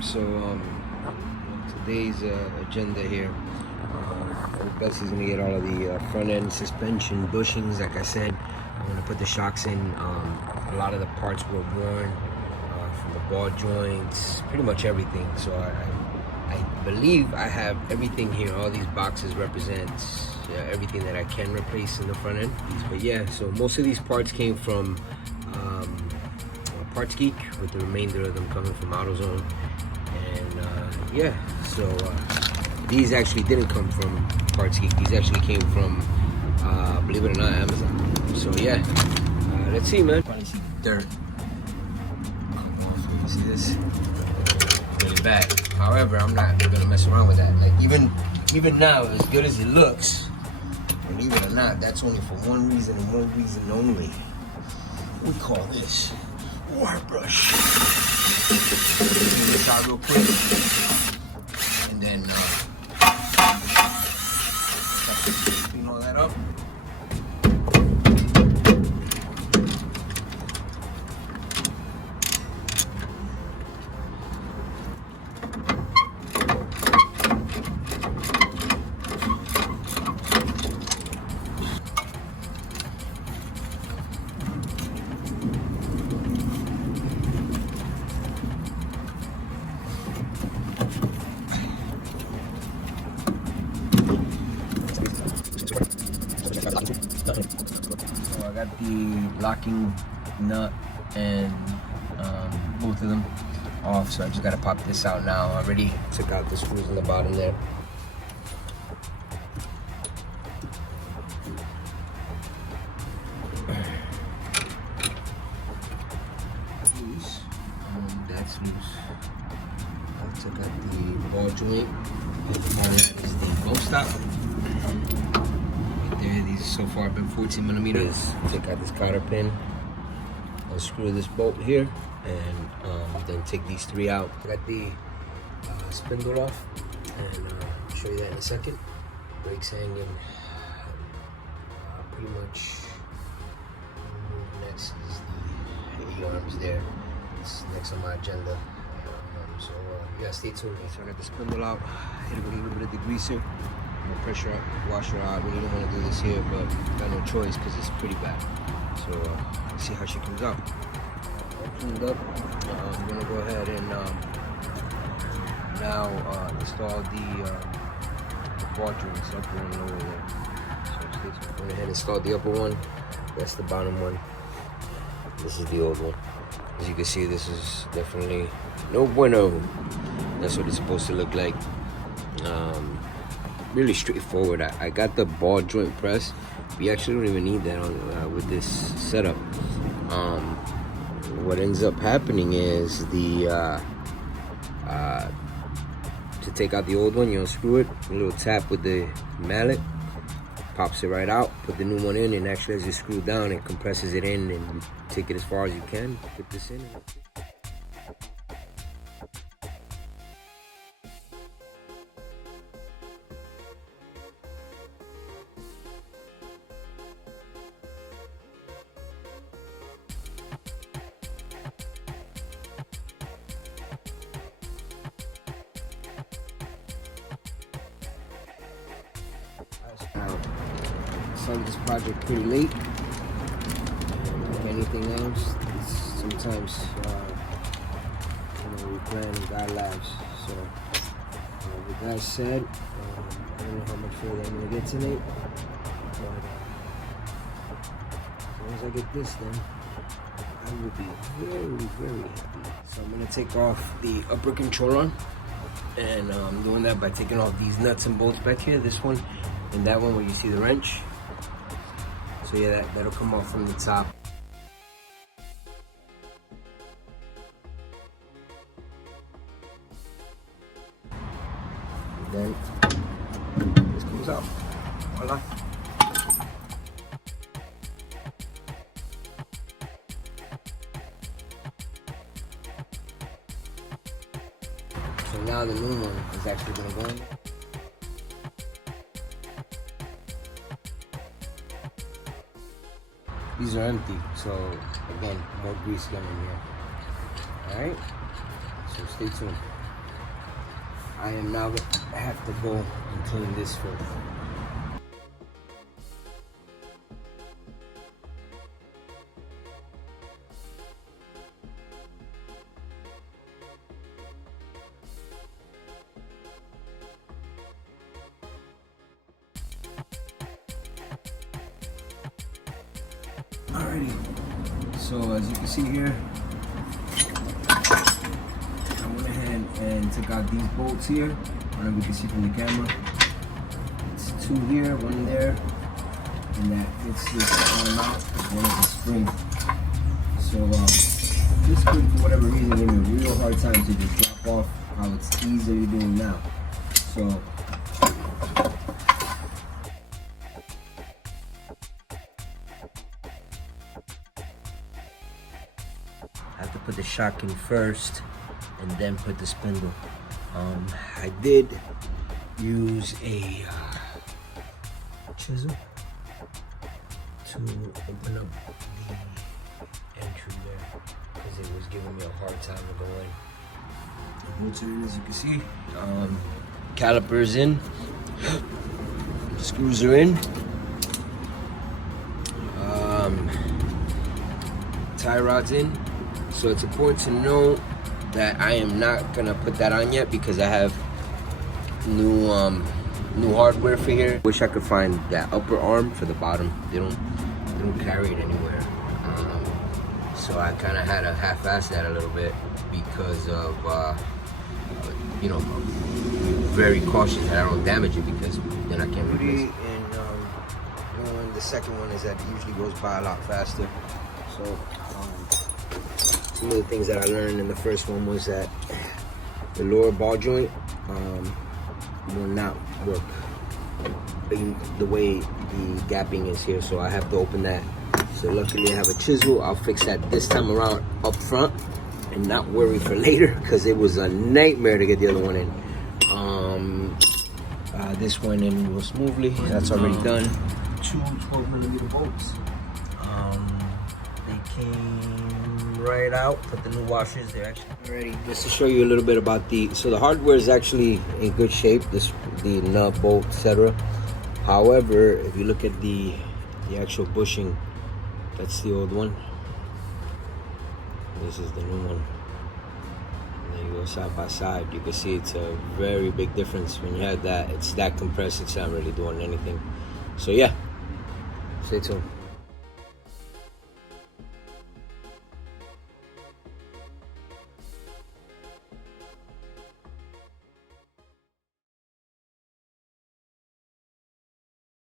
So today's agenda here. Old Bessy's gonna get all of the front end suspension bushings. Like I said, I'm gonna put the shocks in. A lot of the parts were worn from the ball joints, pretty much everything. So I believe I have everything here. All these boxes represent everything that I can replace in the front end. But yeah, so most of these parts came from Parts Geek, with the remainder of them coming from AutoZone. And yeah, so these actually didn't come from Parts Geek. These actually came from, believe it or not, Amazon. So yeah, let's see, man. Probably see dirt. You see this? Really bad. However, I'm not gonna mess around with that. Like even now, as good as it looks, believe it or not, that's only for one reason and one reason only. We call this wire brush. Clean this out real quick, and then clean all that up. So I got the locking nut and both of them off, so I just gotta pop this out now. I already took out the screws in the bottom there. Loose. That's loose. I took out the ball joint. Is the bolt stop. There, these so far have been 14 millimeters. Take out this cotter pin, unscrew this bolt here, and then take these three out. I got the spindle off, and I'll show you that in a second. Brakes hanging. Pretty much. Next is the E-arms there. It's next on my agenda. So you gotta stay tuned. So I got the spindle out. Hit it with a little bit of degreaser. Pressure washer out. We don't want to do this here, but got no choice because it's pretty bad. So see how she comes out. Cleaned up. I'm gonna go ahead and now install the ball joints, upper and lower there. So I'm going ahead and install the upper one. That's the bottom one. This is the old one. As you can see, this is definitely no bueno. That's what it's supposed to look like. Really straightforward. I got the ball joint press. We actually don't even need that on with this setup. What ends up happening is the to take out the old one, you unscrew it, a little tap with the mallet, pops it right out, put the new one in, and actually as you screw down, it compresses it in, and you take it as far as you can, put this in. Started this project pretty late. Like anything else, sometimes we plan and God laughs. So with that said, I don't know how much further I'm gonna get tonight, but as long as I get this done, I will be very, very happy. So I'm gonna take off the upper control arm, and I'm doing that by taking off these nuts and bolts back here, this one and that one where you see the wrench. So yeah, that'll come off from the top. And then this comes out. Voila. So now the new one is actually gonna go in. These are empty, so again, more grease going in here. Alright, so stay tuned. I am now have to go and clean this first. Alrighty, so as you can see here, I went ahead and took out these bolts here. I don't know if you can see from the camera. It's 2 here, 1 there, and that fits this arm out, and it's a spring. So this could, for whatever reason, gave me a real hard time to just drop off how it's easily doing now. So I have to put the shock in first and then put the spindle. I did use a chisel to open up the entry there because it was giving me a hard time to go in. The bolts are in, as you can see. Calipers in, screws are in. Tie rods in. So it's important to know that I am not gonna put that on yet because I have new hardware for here. Wish I could find that upper arm for the bottom. They don't carry it anywhere. So I kind of had to half-ass that a little bit because of you know, very cautious that I don't damage it because then I can't replace it. And the second one is that it usually goes by a lot faster. So some of the things that I learned in the first one was that the lower ball joint will not work in the way the gapping is here, so I have to open that. So luckily I have a chisel. I'll fix that this time around up front and not worry for later because it was a nightmare to get the other one in. This went in real smoothly. That's already done. 2 12mm bolts. They came right out. Put the new washers there. Alrighty, just to show you a little bit about the hardware is actually in good shape. The nut, bolt, etc. However, if you look at the actual bushing, that's the old one. This is the new one. And then you go side by side. You can see it's a very big difference. When you have that, it's that compressed. It's not really doing anything. So yeah, stay tuned.